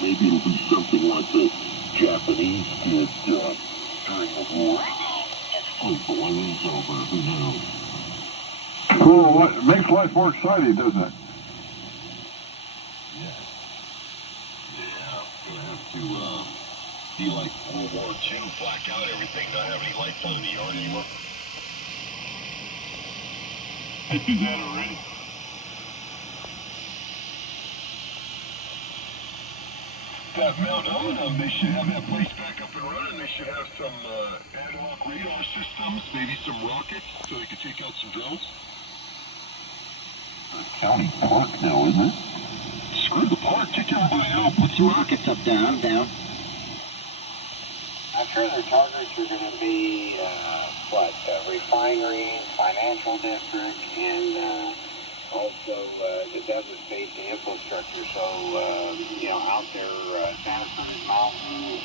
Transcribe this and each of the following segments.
Maybe it'll be something like the Japanese did during the war. Oh, boiling's over. Who knows? Cool. It makes life more exciting, doesn't it? Yeah. Yeah. Gonna have to be like World War II, black out everything, not have any lights on in the yard anymore. I do that already. That Mount they should have that place back up and running. They should have some ad hoc radar systems, maybe some rockets, so they could take out some drones. County park now, isn't it? Screw the park, kick everybody out, put some rockets up there. I'm down. I'm sure their targets are going to be, refineries, financial district, and also to devastate the infrastructure. So, out there, Santa Cruz Mountain,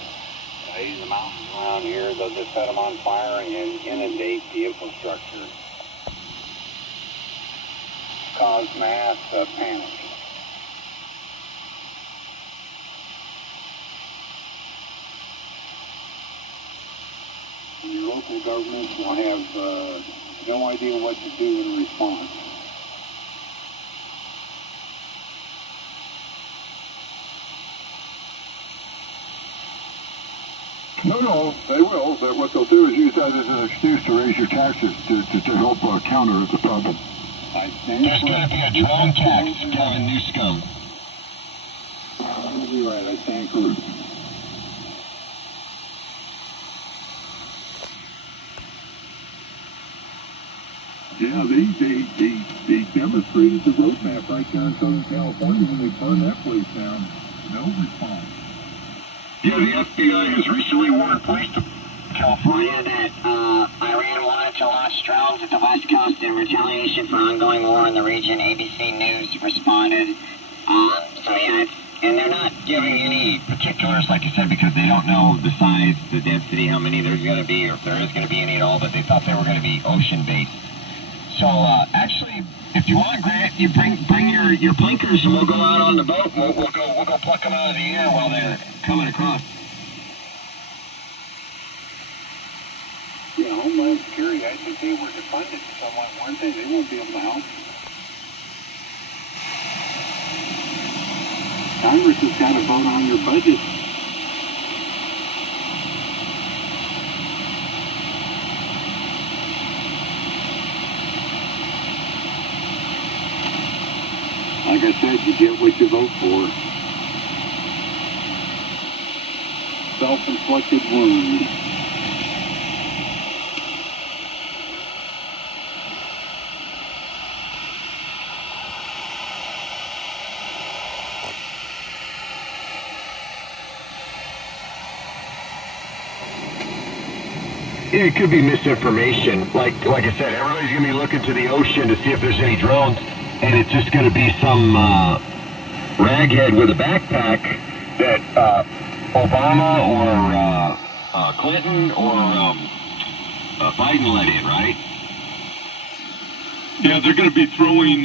the mountains around here, they'll just set them on fire and inundate the infrastructure. Cause mass panic. Your local governments will have no idea what to do in response. No, they will, but what they'll do is use that as an excuse to raise your taxes to help counter the problem. There's going to be a drone tax, Kevin Newscomb. You're right, I stand corrected. Yeah, they demonstrated the roadmap right there in Southern California when they burned that place down. No response. Yeah, the FBI has recently warned police to California that Iran wanted to launch drones at the West Coast in retaliation for ongoing war in the region. ABC News responded. And they're not giving any particulars, like you said, because they don't know the size, the density, how many there's going to be, or if there is going to be any at all, but they thought they were going to be ocean-based. So, actually, if you want, Grant, you bring your blinkers and we'll go out on the boat and we'll go pluck them out of the air while they're coming across. Yeah, Homeland Security, I think they were defunded somewhat, weren't they? They won't be able to help. Congress has got to vote on your budget. Like I said, you get what you vote for. Self-inflicted wound. Yeah, it could be misinformation. Like I said, everybody's going to be looking to the ocean to see if there's any drones, and it's just going to be some raghead with a backpack that Obama or Clinton or Biden let in, right? Yeah, they're going to be throwing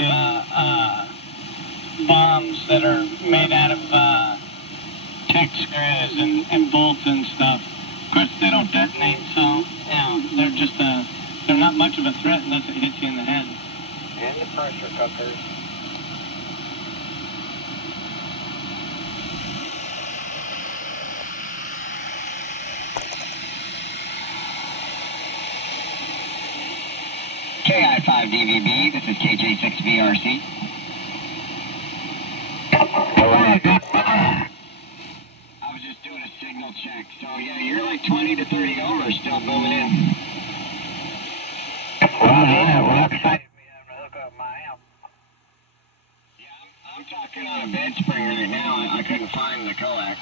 bombs that are made out of tech screws and bolts and stuff. Of course, they don't detonate, so they're just they're not much of a threat unless it hits you in the head. And the pressure cookers. KI5DVB, this is KJ6VRC. I was just doing a signal check, so yeah, you're like 20 to 30 over still booming in. Well, excited we have to hook up my amp. Yeah, I'm talking on a bed spring right now. I couldn't find the coax.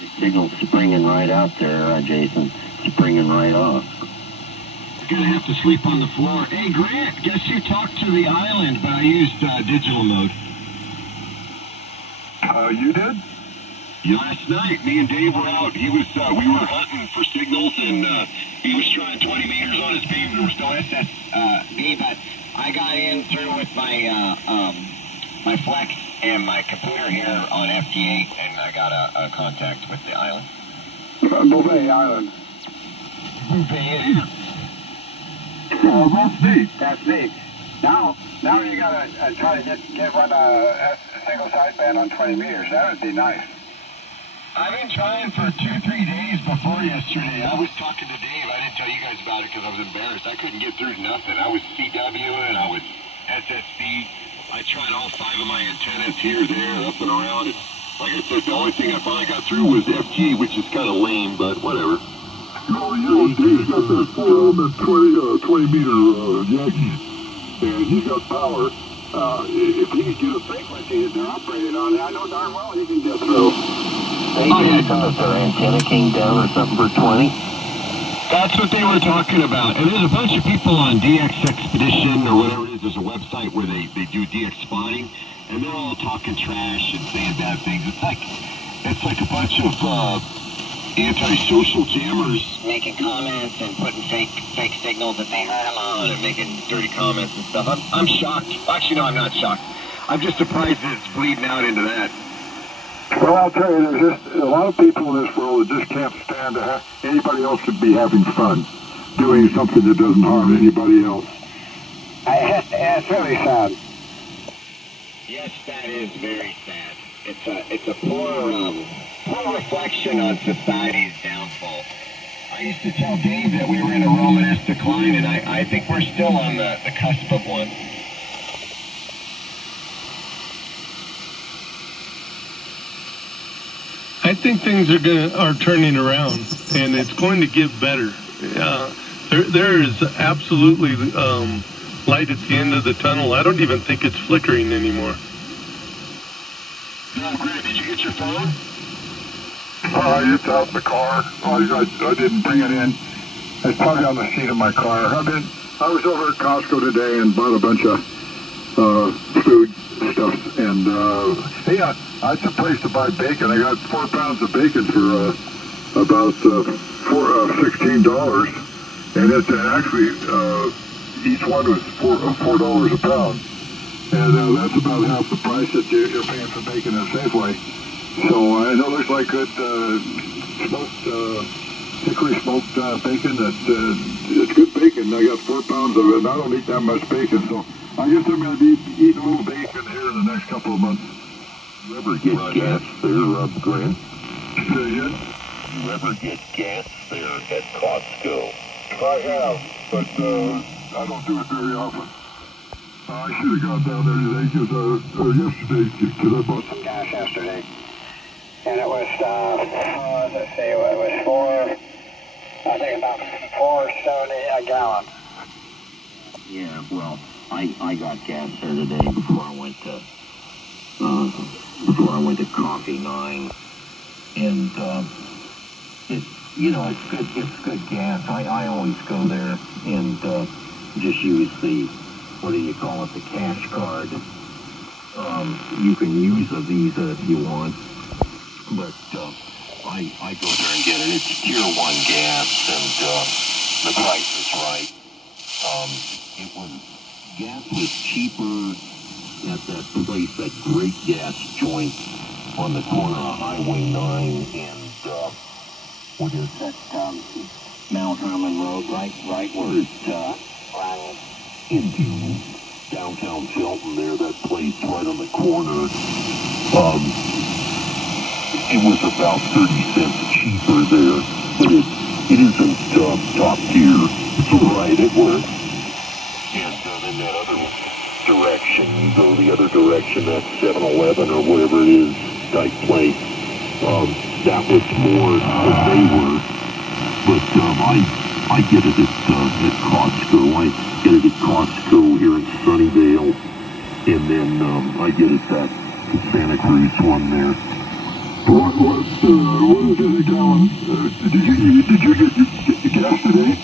The signal's springing right out there, Jason. Springing right off. You're gonna have to sleep on the floor. Hey, Grant, guess you talked to the island, but I used digital mode. You did? Last night, me and Dave were out. We were hunting for signals, and he was trying 20 meters on his beam. There was no SSB, but I got in through with my my flex and my computer here on FT8, and I got a contact with the island. Bouvet Island. Bouvet. Oh, that's neat. That's neat. Now you gotta try to get one a single sideband on 20 meters. That would be nice. I've been trying for 2-3 days before yesterday. I was talking to Dave. I didn't tell you guys about it because I was embarrassed. I couldn't get through nothing. I was CW and I was SSB. I tried all 5 of my antennas here, there, up and around. And like I said, the only thing I finally got through was FT, which is kind of lame, but whatever. Oh, Dave's got that 4-element 20 meter Yankee, and he's got power. If he can get a frequency that they're operating on, I know darn well he can get through. They did some of their antenna king down or something for 20. That's what they were talking about. And there's a bunch of people on DX Expedition or whatever it is. There's a website where they do DX spotting, and they're all talking trash and saying bad things. It's like a bunch of anti-social jammers Making comments and putting fake signals that they heard them on and making dirty comments and stuff. I'm shocked. Actually, no, I'm not shocked. I'm just surprised that it's bleeding out into that. Well, I'll tell you, there's just a lot of people in this world that just can't stand to have anybody else to be having fun, doing something that doesn't harm anybody else. It's really sad. Yes, that is very sad. It's a poor reflection on society's downfall. I used to tell Dave that we were in a Romanesque decline, and I think we're still on the cusp of one. I think things are turning around, and it's going to get better. There is absolutely light at the end of the tunnel. I don't even think it's flickering anymore. Grant, did you get your phone? It's out in the car. I didn't bring it in. It's probably on the seat of my car. I was over at Costco today and bought a bunch of food stuff, and I had a place to buy bacon. I got 4 pounds of bacon for about $16, and it's actually each one was $4 a pound, and that's about half the price that you're paying for bacon at Safeway. So I know there's like good hickory smoked bacon. It's good bacon. I got 4 pounds of it, and I don't eat that much bacon, so I guess I'm going to be eating a little bacon here in the next couple of months. You ever get gas there, Grant? Say again? You ever get gas there at Costco? I have, but I don't do it very often. I should have gone down there today, yesterday, because I bought some Gas yesterday. And it was, let's see, it was I think about $4.70 a gallon. Yeah, well, I got gas there today before I went to Coffee 9, and it's good gas. I always go there and just use the, what do you call it, the cash card. You can use a Visa if you want, but I go there and get it. It's tier 1 gas, and the price is right. Gas was cheaper at that place, that great gas joint on the corner of Highway 9 and, what is that, Mount Herman Road, right where it runs into downtown Shelton there, that place right on the corner. It was about 30 cents cheaper there, but it isn't top tier. It's alright, it works. And then that other direction, you go the other direction, that 7-Eleven or whatever it is type place, that was more than they were. But I get it at Costco. I get it at Costco here in Sunnyvale, and then I get it at Santa Cruz one there. What is it a gallon? Did you get gas today?